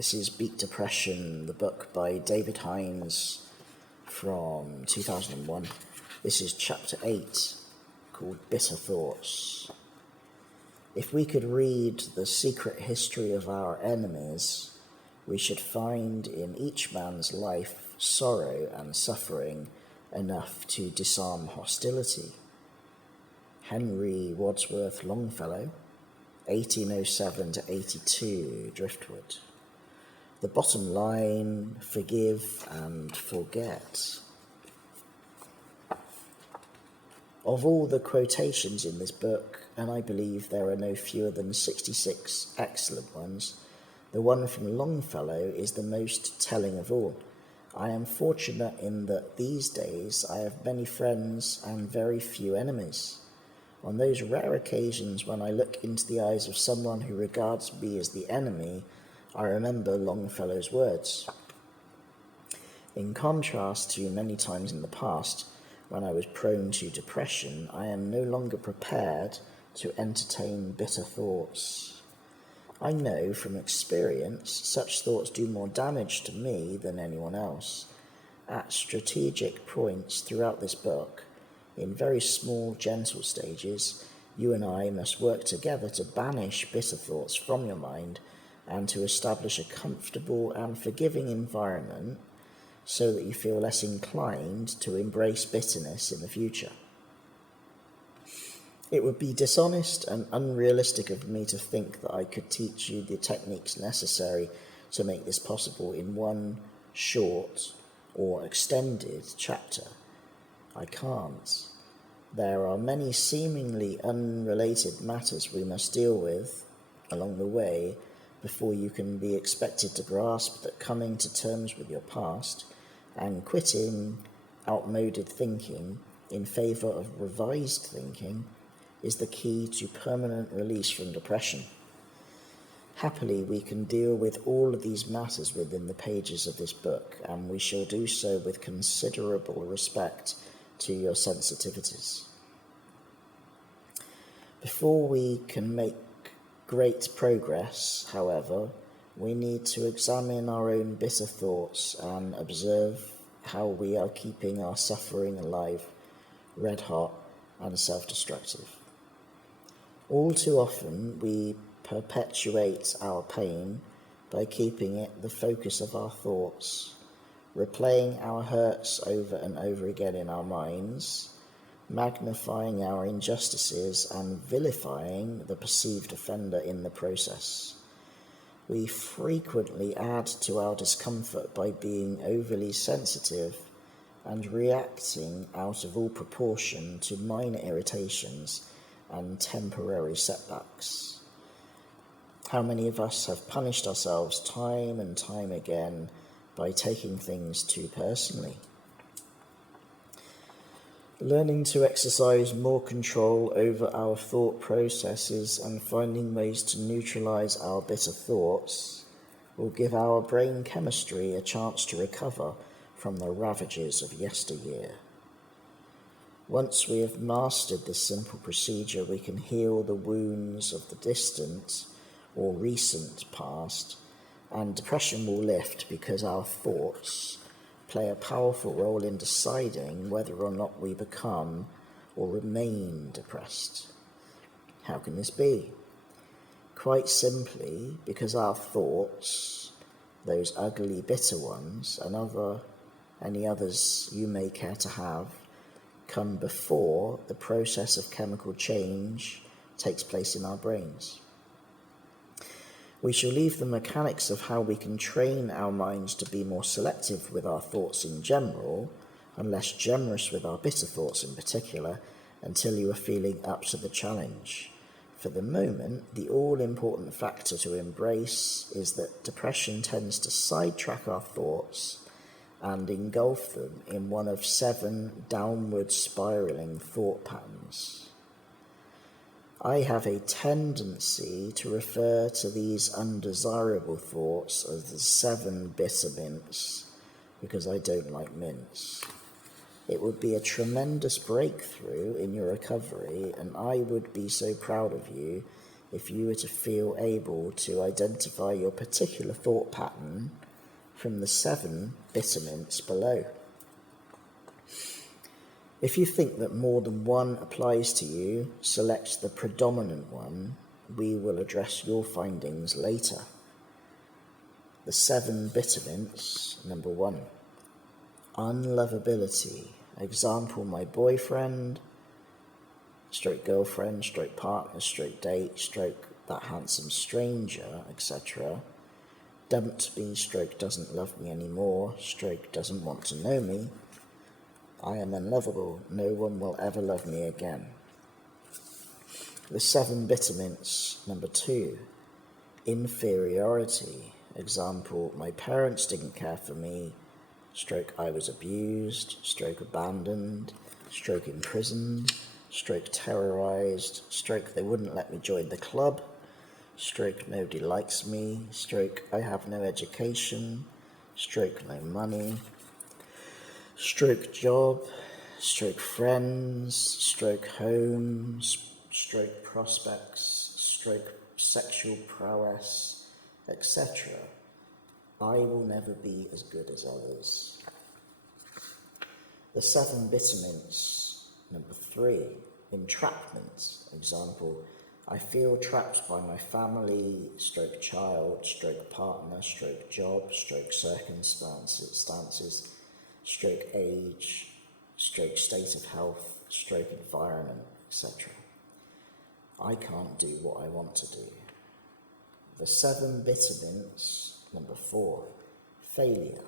This is Beat Depression, the book by David Hinds from 2001. This is chapter 8, called Bitter Thoughts. If we could read the secret history of our enemies, we should find in each man's life sorrow and suffering enough to disarm hostility. Henry Wadsworth Longfellow, 1807 to 82, Driftwood. The bottom line, forgive and forget. Of all the quotations in this book, and I believe there are no fewer than 66 excellent ones, the one from Longfellow is the most telling of all. I am fortunate in that these days I have many friends and very few enemies. On those rare occasions when I look into the eyes of someone who regards me as the enemy, I remember Longfellow's words. In contrast to many times in the past, when I was prone to depression, I am no longer prepared to entertain bitter thoughts. I know from experience such thoughts do more damage to me than anyone else. At strategic points throughout this book, in very small, gentle stages, you and I must work together to banish bitter thoughts from your mind and to establish a comfortable and forgiving environment so that you feel less inclined to embrace bitterness in the future. It would be dishonest and unrealistic of me to think that I could teach you the techniques necessary to make this possible in one short or extended chapter. I can't. There are many seemingly unrelated matters we must deal with along the way before you can be expected to grasp that coming to terms with your past and quitting outmoded thinking in favour of revised thinking is the key to permanent release from depression. Happily, we can deal with all of these matters within the pages of this book, and we shall do so with considerable respect to your sensitivities. Before we can make great progress, however, we need to examine our own bitter thoughts and observe how we are keeping our suffering alive, red hot and self-destructive. All too often we perpetuate our pain by keeping it the focus of our thoughts, replaying our hurts over and over again in our minds, magnifying our injustices and vilifying the perceived offender in the process. We frequently add to our discomfort by being overly sensitive and reacting out of all proportion to minor irritations and temporary setbacks. How many of us have punished ourselves time and time again by taking things too personally? Learning to exercise more control over our thought processes and finding ways to neutralize our bitter thoughts will give our brain chemistry a chance to recover from the ravages of yesteryear. Once we have mastered this simple procedure, we can heal the wounds of the distant or recent past, and depression will lift because our thoughts play a powerful role in deciding whether or not we become or remain depressed. How can this be? Quite simply because our thoughts, those ugly, bitter ones, and any others you may care to have, come before the process of chemical change takes place in our brains. We shall leave the mechanics of how we can train our minds to be more selective with our thoughts in general, and less generous with our bitter thoughts in particular, until you are feeling up to the challenge. For the moment, the all-important factor to embrace is that depression tends to sidetrack our thoughts and engulf them in one of 7 downward spiraling thought patterns. I have a tendency to refer to these undesirable thoughts as the 7 bitter mints because I don't like mints. It would be a tremendous breakthrough in your recovery, and I would be so proud of you if you were to feel able to identify your particular thought pattern from the 7 bittermints below. If you think that more than one applies to you, select the predominant one. We will address your findings later. The 7 bittermints. Number 1. Unlovability. Example, my boyfriend, stroke girlfriend, stroke partner, stroke date, stroke that handsome stranger, etc. Dumped me, stroke doesn't love me anymore, stroke doesn't want to know me. I am unlovable, no one will ever love me again. The 7 bittermints. Number 2. Inferiority. Example, my parents didn't care for me, stroke I was abused, stroke abandoned, stroke imprisoned, stroke terrorized, stroke they wouldn't let me join the club, stroke nobody likes me, stroke I have no education, stroke no money, stroke job, stroke friends, stroke home, stroke prospects, stroke sexual prowess, etc. I will never be as good as others. The 7 bittermints. Number 3. Entrapment. Example, I feel trapped by my family, stroke child, stroke partner, stroke job, stroke circumstances, stroke age, stroke state of health, stroke environment, etc. I can't do what I want to do. The 7 bittermints. Number 4. Failure.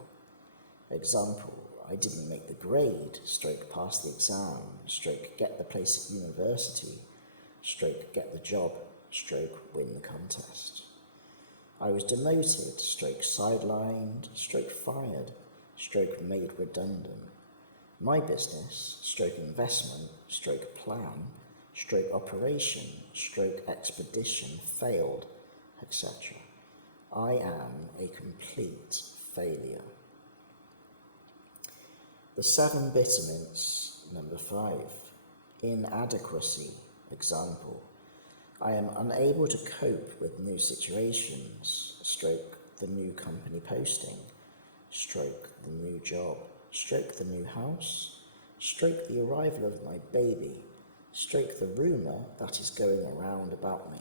Example, I didn't make the grade, stroke pass the exam, stroke get the place at university, stroke get the job, stroke win the contest. I was demoted, stroke sidelined, stroke fired, stroke made redundant. My business, stroke investment, stroke plan, stroke operation, stroke expedition failed, etc. I am a complete failure. The 7 bittermints. Number 5. Inadequacy. Example, I am unable to cope with new situations, stroke the new company posting, stroke the new job, stroke the new house, stroke the arrival of my baby, stroke the rumour that is going around about me.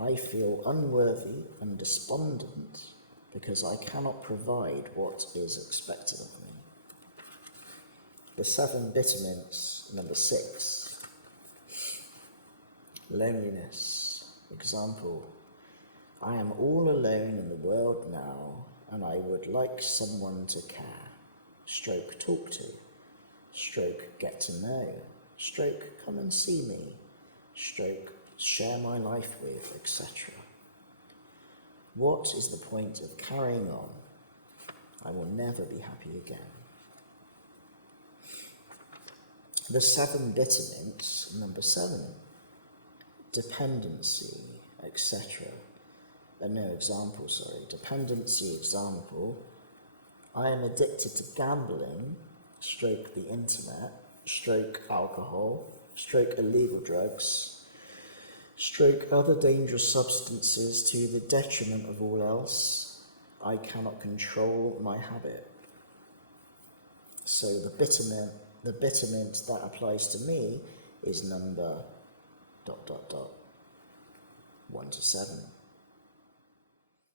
I feel unworthy and despondent because I cannot provide what is expected of me. The 7 bittermints. Number 6. Loneliness. Example, I am all alone in the world now and I would like someone to care, stroke talk to, stroke get to know, stroke come and see me, stroke share my life with, etc. What is the point of carrying on? I will never be happy again. The 7 bittermints. Number 7. Dependency, etc. Dependency. Example, I am addicted to gambling, stroke the internet, stroke alcohol, stroke illegal drugs, stroke other dangerous substances to the detriment of all else. I cannot control my habit. So the bittermint that applies to me is number ... 1 to 7.